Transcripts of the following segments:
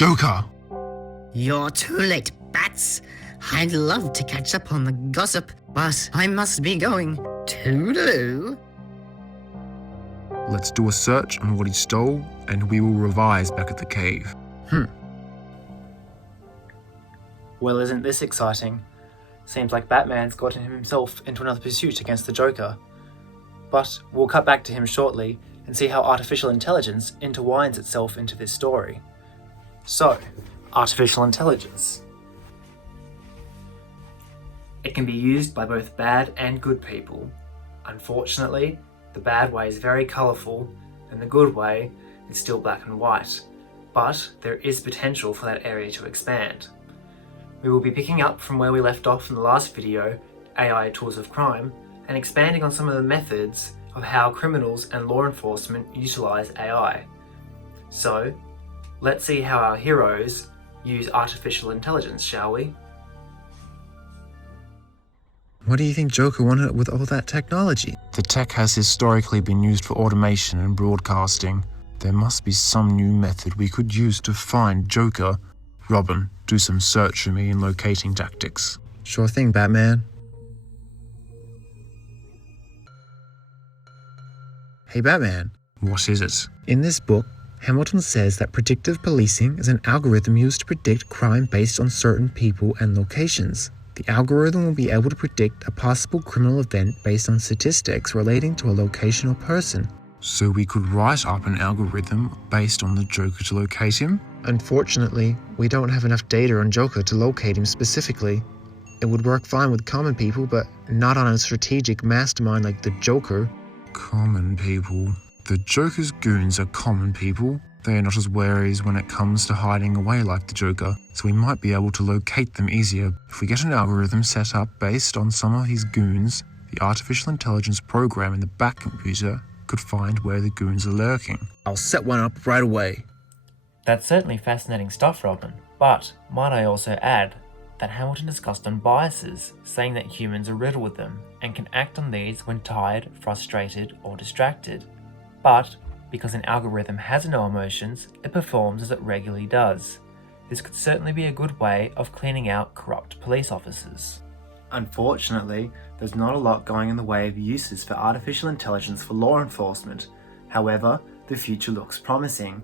Joker! You're too late, bats. I'd love to catch up on the gossip, but I must be going. Toodaloo. Let's do a search on what he stole, and we will revise back at the cave. Well, isn't this exciting? Seems like Batman's gotten himself into another pursuit against the Joker. But we'll cut back to him shortly and see how artificial intelligence intertwines itself into this story. So, artificial intelligence. It can be used by both bad and good people. Unfortunately, the bad way is very colourful, and the good way is still black and white. But there is potential for that area to expand. We will be picking up from where we left off in the last video, AI Tools of Crime, and expanding on some of the methods of how criminals and law enforcement utilise AI. So, let's see how our heroes use artificial intelligence, shall we? What do you think Joker wanted with all that technology? The tech has historically been used for automation and broadcasting. There must be some new method we could use to find Joker. Robin, do some search for me in locating tactics. Sure thing, Batman. Hey, Batman. What is it? In this book, Hamilton says that predictive policing is an algorithm used to predict crime based on certain people and locations. The algorithm will be able to predict a possible criminal event based on statistics relating to a location or person. So we could write up an algorithm based on the Joker to locate him? Unfortunately, we don't have enough data on Joker to locate him specifically. It would work fine with common people, but not on a strategic mastermind like the Joker. Common people? The Joker's goons are common people. They are not as wary when it comes to hiding away like the Joker, so we might be able to locate them easier. If we get an algorithm set up based on some of his goons, the artificial intelligence program in the back computer could find where the goons are lurking. I'll set one up right away. That's certainly fascinating stuff, Robin. But might I also add that Hamilton discussed on biases, saying that humans are riddled with them and can act on these when tired, frustrated, or distracted. But because an algorithm has no emotions, it performs as it regularly does. This could certainly be a good way of cleaning out corrupt police officers. Unfortunately, there's not a lot going in the way of uses for artificial intelligence for law enforcement. However, the future looks promising.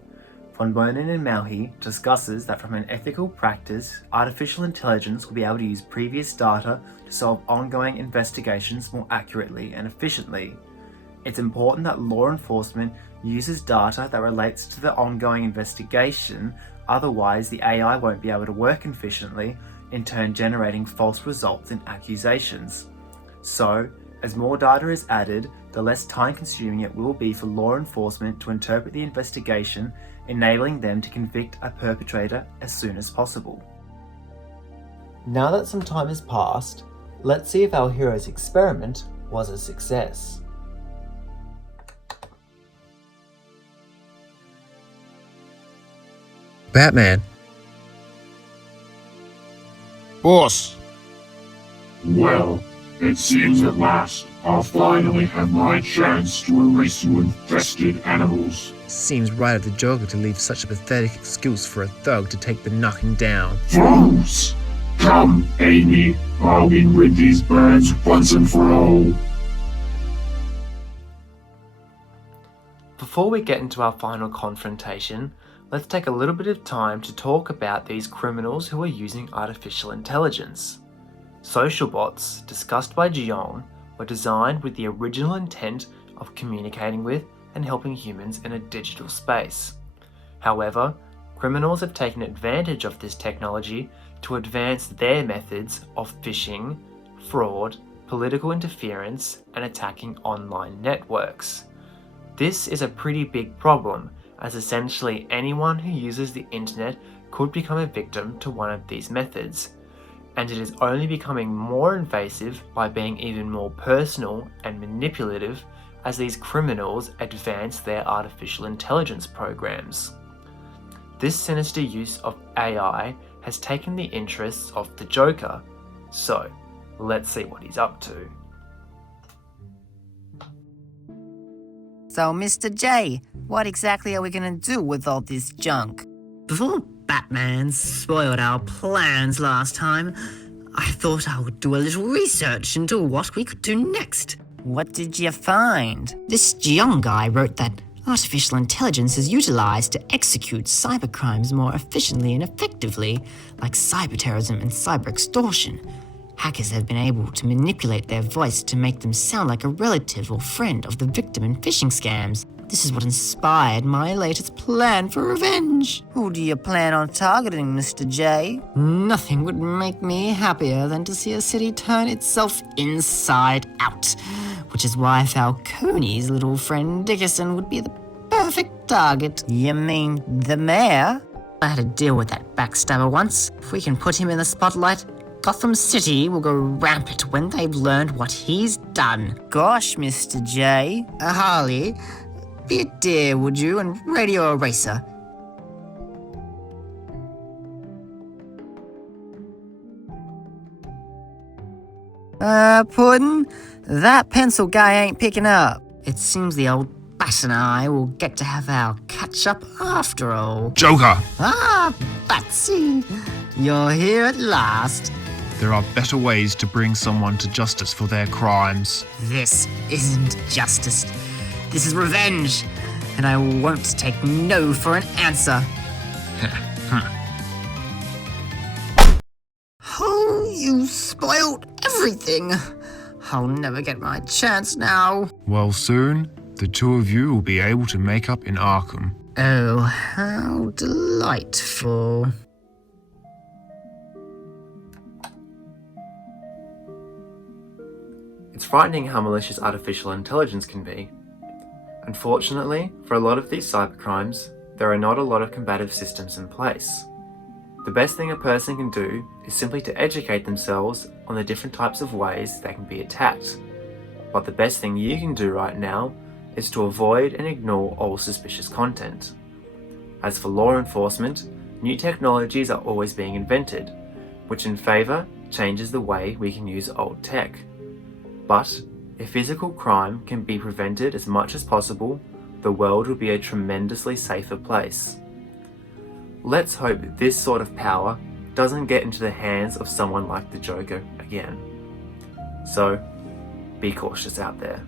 Von Bonin and Mauhy discusses that from an ethical practice, artificial intelligence will be able to use previous data to solve ongoing investigations more accurately and efficiently. It's important that law enforcement uses data that relates to the ongoing investigation, otherwise the AI won't be able to work efficiently, in turn generating false results and accusations. So, as more data is added, the less time-consuming it will be for law enforcement to interpret the investigation, enabling them to convict a perpetrator as soon as possible. Now that some time has passed, let's see if our hero's experiment was a success. Batman. Boss! Well, it seems at last I'll finally have my chance to erase you infested animals. Seems right of the Joker to leave such a pathetic excuse for a thug to take the knocking down. Fools! Come, aid me, or we rid these birds once and for all. Before we get into our final confrontation, let's take a little bit of time to talk about these criminals who are using artificial intelligence. Social bots, discussed by Jiong, were designed with the original intent of communicating with and helping humans in a digital space. However, criminals have taken advantage of this technology to advance their methods of phishing, fraud, political interference, and attacking online networks. This is a pretty big problem, as essentially anyone who uses the internet could become a victim to one of these methods, and it is only becoming more invasive by being even more personal and manipulative as these criminals advance their artificial intelligence programs. This sinister use of AI has taken the interests of the Joker, so let's see what he's up to. So, Mr. J, what exactly are we gonna do with all this junk? Batman spoiled our plans last time, I thought I would do a little research into what we could do next. What did you find? This young guy wrote that artificial intelligence is utilized to execute cybercrimes more efficiently and effectively, like cyberterrorism and cyber extortion. Hackers have been able to manipulate their voice to make them sound like a relative or friend of the victim in phishing scams. This is what inspired my latest plan for revenge. Who do you plan on targeting, Mr. J? Nothing would make me happier than to see a city turn itself inside out, which is why Falcone's little friend Dickerson would be the perfect target. You mean the mayor? I had to deal with that backstabber once. If we can put him in the spotlight, Gotham City will go rampant when they've learned what he's done. Gosh, Mr. J. Harley, be a dear, would you, and radio eraser. Puddin', that pencil guy ain't picking up. It seems the old Bat and I will get to have our catch-up after all. Joker! Ah, Batsy, you're here at last. There are better ways to bring someone to justice for their crimes. This isn't justice. This is revenge, and I won't take no for an answer. Oh, you spoiled everything. I'll never get my chance now. Well, soon, the two of you will be able to make up in Arkham. Oh, how delightful. It's frightening how malicious artificial intelligence can be. Unfortunately, for a lot of these cybercrimes, there are not a lot of combative systems in place. The best thing a person can do is simply to educate themselves on the different types of ways they can be attacked. But the best thing you can do right now is to avoid and ignore all suspicious content. As for law enforcement, new technologies are always being invented, which in favour changes the way we can use old tech. But if physical crime can be prevented as much as possible, the world will be a tremendously safer place. Let's hope this sort of power doesn't get into the hands of someone like the Joker again. So, be cautious out there.